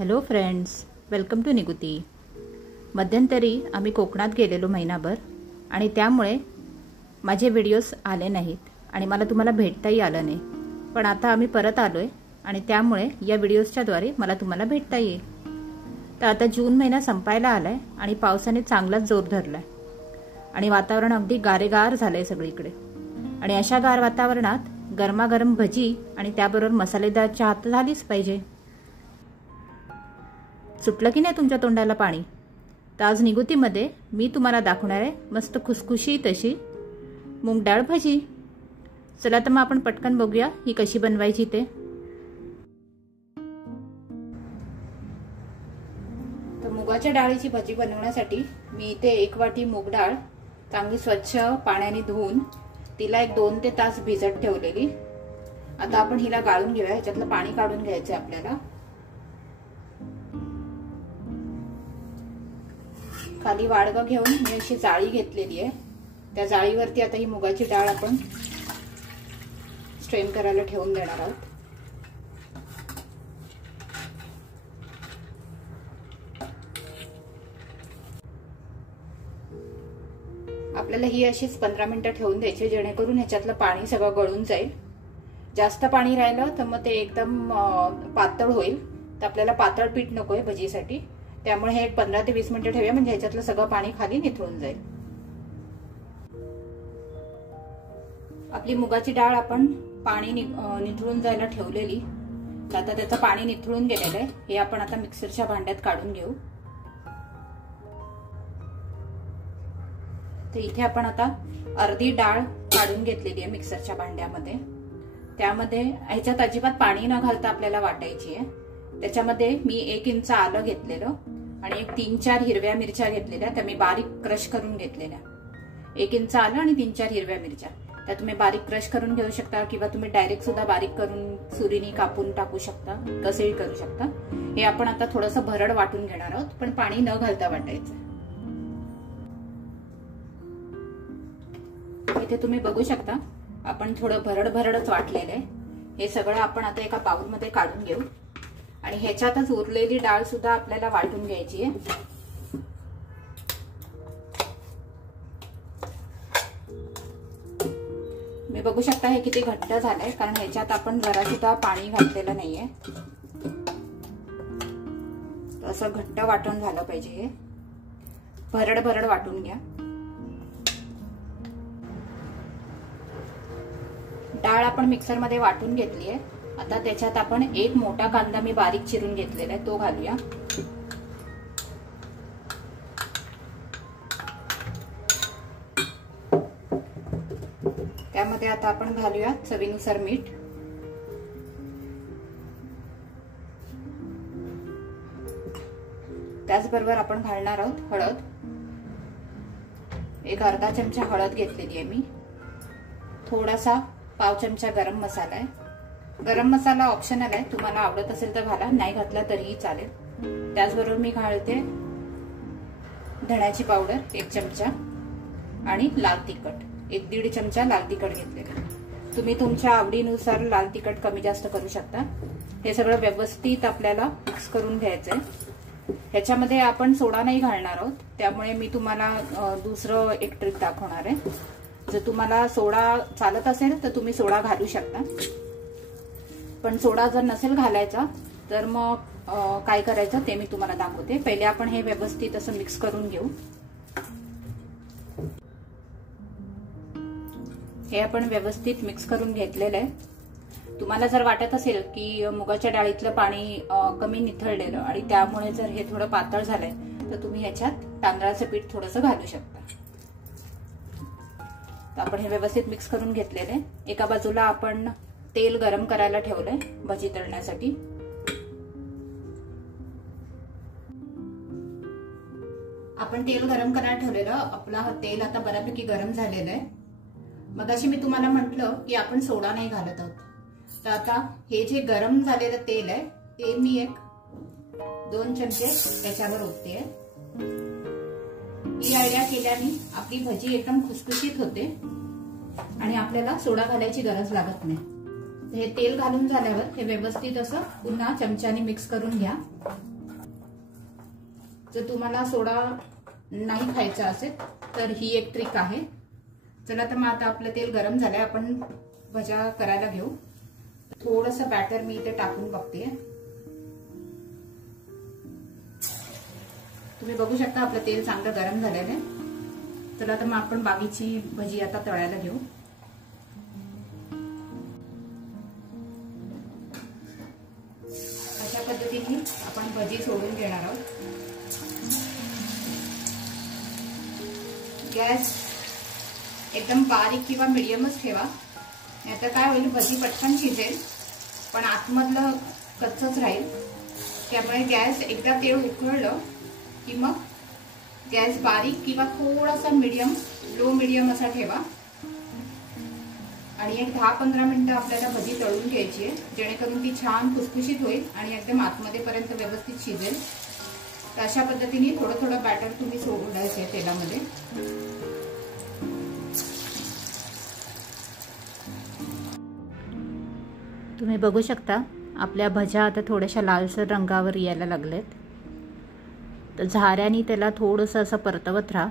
Hello friends, welcome to Niguti. मध्यंतरी आम्ही कोकणात गेलेलो महिनाभर आणि त्यामुळे माझे व्हिडिओज आले नाहीत आणि मला तुम्हाला भेटताही आलं नाही। पण आता आम्ही परत आलोय आणि त्यामुळे या व्हिडिओजच्या द्वारे मला तुम्हाला भेटता येईल। तर आता जून महिना संपायला आलाय आणि पावसाने चांगलाच जोर धरलाय आणि वातावरण अगदी गारेगार झालंय सगळीकडे। आणि अशा गार वातावरणात गरमागरम भजी आणि त्याबरोबर मसालेदार चहा तर झालीच पाहिजे। सुटलं की नाही तुमच्या तोंडाला पाणी? तर आज निगुतीमध्ये मी तुम्हाला दाखवणार आहे मस्त खुसखुशीत अशी मूग डाळ भजी। चला तर मग आपण पटकन बघूया ही कशी बनवायची ते। तर मुगाच्या डाळीची भजी बनवण्यासाठी मी इथे 1 वाटी मूग डाळ चांगली स्वच्छ पाण्याने धुवून तिला 1-2 ते तास भिजत ठेवलेली। आता आपण हिला गाळून घेऊया, ह्याच्यातलं पाणी काढून घ्यायचं आपल्याला। खाली वाडगं घेऊन मी अशी जाळी घेतलेली आहे, त्या जाळीवरती आता ही मुगाची डाळ आपण स्ट्रेन करायला ठेवून देणार आहोत। आपल्याला ही अशीच 15 मिनिटं ठेवून द्यायची, जेणेकरून ह्याच्यातलं पाणी सगळं गळून जाईल। जास्त पाणी राहिलं तर मग ते एकदम पातळ होईल, तर आपल्याला पातळ पीठ नकोय भजीसाठी, त्यामुळे हे 15 ते 20 मिनिटं ठेवूया, म्हणजे ह्याच्यातलं सगळं पाणी खाली निथळून जाईल। आपली मुगाची डाळ आपण पाणी निथळून जायला ठेवलेली, आता त्याचं पाणी निथळून गेलेलं आहे। हे आपण आता मिक्सरच्या भांड्यात काढून घेऊ। तर इथे आपण आता अर्धी डाळ काढून घेतलेली आहे मिक्सरच्या भांड्यामध्ये। त्यामध्ये ह्याच्यात अजिबात पाणी न घालता आपल्याला वाटायची आहे। त्याच्यामध्ये मी 1 इंच आलं घेतलेलं आणि 3-4 हिरव्या मिरच्या घेतलेल्या, त्या मी बारीक क्रश करून घेतलेल्या। 1 इंच आलं आणि 3-4 हिरव्या मिरच्या, त्या तुम्ही बारीक क्रश करून घेऊ शकता किंवा तुम्ही डायरेक्ट सुद्धा बारीक करून सुरीने कापून टाकू शकता, कसेही करू शकता। हे आपण आता थोडंसं भरड वाटून घेणार आहोत, पण पाणी न घालता वाटायचं। इथे तुम्ही बघू शकता आपण थोडं भरडच वाटलेलं आहे। हे सगळं आपण आता एका बाउलमध्ये काढून घेऊ आणि ह्याच्यातच उरलेली डाळ सुद्धा आपल्याला वाटून घ्यायची आहे। मी बघू शकता हे किती घट्ट झालंय, कारण ह्याच्यात आपण जरा सुद्धा पाणी घातलेलं नाहीये। असं घट्ट वाटण झालं पाहिजे, हे भरड वाटून घ्या। डाळ आपण मिक्सरमध्ये वाटून घेतली आहे। आता त्याच्यात आपण 1 मोठा कांदा मी बारीक चिरून घेतलेला आहे, तो घालूया। त्यामध्ये आता आपण घालूया चवीनुसार मीठ। त्याचबरोबर आपण घालणार आहोत हळद। एक अर्धा चमचा हळद घेतलेली आहे मी। थोडासा पाव चमचा गरम मसाला आहे। गरम मसाला ऑप्शनल आहे, तुम्हाला आवडत असेल तर घाला, नाही घातला तरीही चालेल। त्याचबरोबर मी घालते धण्याची पावडर 1 चमचा आणि लाल तिखट 1-1.5 चमचा लाल तिखट घेतलेले। तुम्ही तुमच्या आवडीनुसार लाल तिखट कमी जास्त करू शकता। हे सगळं व्यवस्थित आपल्याला मिक्स करून घ्यायचंय। ह्याच्यामध्ये आपण सोडा नाही घालणार आहोत, त्यामुळे मी तुम्हाला दुसरं एक ट्रिक दाखवणार आहे। जर तुम्हाला सोडा चालत असेल तर तुम्ही सोडा घालू शकता, पण सोडा जर नसेल घालायचा तर मग काय करायचं ते मी तुम्हाला दाखवते। पहिले आपण हे व्यवस्थित असं मिक्स करून घेऊ। हे आपण व्यवस्थित मिक्स करून घेतलेलं आहे। तुम्हाला जर वाटत असेल की मुगाच्या डाळीतलं पाणी कमी निथळलेलं आणि त्यामुळे जर हे थोडं पातळ झालंय, तर तुम्ही ह्याच्यात तांदळाचं पीठ थोडंसं घालू शकता। तर आपण हे व्यवस्थित मिक्स करून घेतलेलं आहे। एका बाजूला आपण तेल गरम करायला ठेवलंय भजी तळण्यासाठी। आपण तेल गरम करायला ठेवलेलं, आपला तेल आता बऱ्यापैकी गरम झालेलं आहे। मगाशी मी तुम्हाला म्हटलं की आपण सोडा नाही घालत आहोत, तर आता हे जे गरम झालेलं तेल आहे ते मी 1-2 चमचे त्याच्यावर ओतते। ही आयडिया केल्याने आपली भजी एकदम खुसखुशीत होते आणि आपल्याला सोडा घालायची गरज लागत नाही। हे तेल घालून झाल्यावर हे व्यवस्थित असं पुन्हा चमच्याने मिक्स करून घ्या। जर तुम्हाला सोडा नाही खायचा असेल तर ही एक ट्रिक आहे. चला तर मग आता आपलं तेल गरम झालंय, आपण भज्या करायला घेऊ. थोडंसं बॅटर मी इथे टाकून बघते. तुम्ही बघू शकता आपलं तेल चांगलं गरम झालेलं आहे. चला तर मग आपण बाकीची भजी आता तळायला घेऊ. अशा पद्धतीने आपण भजी सोडून घेणार आहोत. गॅस एकदम बारीक किंवा मीडियमच ठेवा, नाहीतर काय होईल, भजी पटकन शिजेल पण आतमधलं कच्चच राहील. त्यामुळे गॅस एकदा तेल उकळलं की मग गॅस बारीक किंवा थोडासा मीडियम, लो मीडियम असा ठेवा. आणि एक 10-15 मिनिटं आपल्याला भजी तळून घ्यायची आहे, जेणेकरून ती छान खुसखुशीत होईल आणि एकदम आतमध्ये पर्यंत व्यवस्थित शिजेल. तर अशा पद्धतीने थोडं थोडं बॅटर तुम्ही सोडायचे तेलामध्ये. तुम्ही बघू शकता आपल्या भज्या आता थोड्याशा लालसर रंगावर यायला लागल्यात. तर झाऱ्याने त्याला थोडंसं असं परतवत राहा,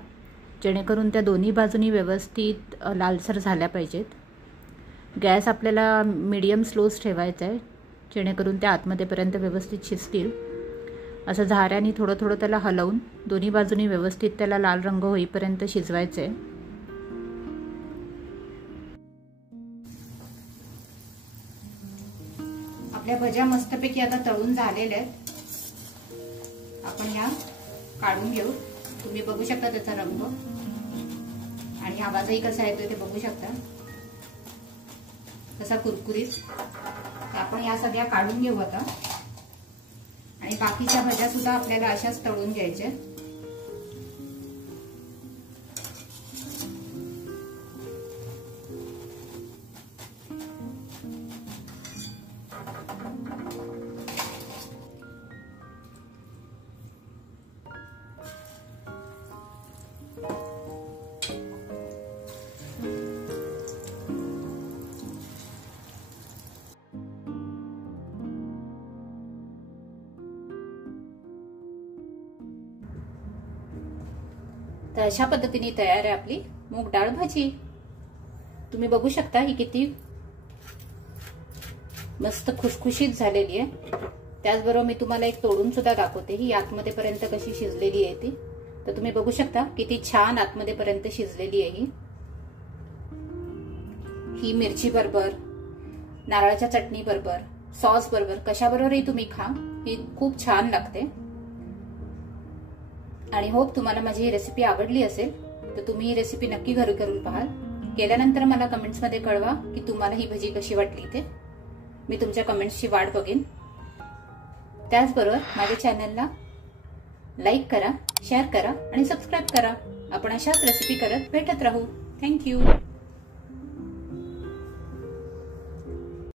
जेणेकरून त्या दोन्ही बाजूनी व्यवस्थित लालसर झाल्या पाहिजेत. गॅस आपल्याला मीडियम स्लोच ठेवायचा आहे, जेणेकरून त्या आतमध्येपर्यंत व्यवस्थित शिजतील. असं झाऱ्याने थोडं थोडं त्याला हलवून दोन्ही बाजूनी व्यवस्थित त्याला लाल रंग होईपर्यंत शिजवायचं आहे. आपल्या भज्या मस्तपैकी आता तळून झालेल्या आहेत. आपण ह्या काढून घेऊ. तुम्ही बघू शकता त्याचा रंग आणि आवाजही कसा येतोय ते बघू शकता, कसा कुरकुरीत. आपण या सगळ्या काढून घेऊ आता. आणि बाकीच्या भज्या सुद्धा आपल्याला अशाच तळून घ्यायच्या. तर अशा पद्धतीने तयार आहे आपली मूग डाळ भजी. तुम्ही बघू शकता ही किती मस्त खुसखुशीत झालेली आहे. त्याचबरोबर मी तुम्हाला एक तोडून सुद्धा दाखवते, ही आतमध्ये पर्यंत कशी शिजलेली आहे ती. तर तुम्ही बघू शकता किती छान आतमध्ये पर्यंत शिजलेली आहे ही मिरची बरोबर, नारळाच्या चटणी बरोबर, सॉस बरोबर, कशाबरोबरही तुम्ही खा, ही खूप छान लागते. आणि होप तुम्हाला माझी ही रेसिपी आवडली असेल. तर तुम्ही ही रेसिपी नक्की घरी करून पाहाल. केल्यानंतर मला कमेंट्समध्ये कळवा की तुम्हाला ही भजी कशी वाटली ते. मी तुमच्या कमेंट्सची वाट बघेन. त्याचबरोबर माझ्या चॅनलला लाईक करा, शेअर करा आणि सबस्क्राईब करा. आपण अशाच रेसिपी करत भेटत राहू. थँक्यू.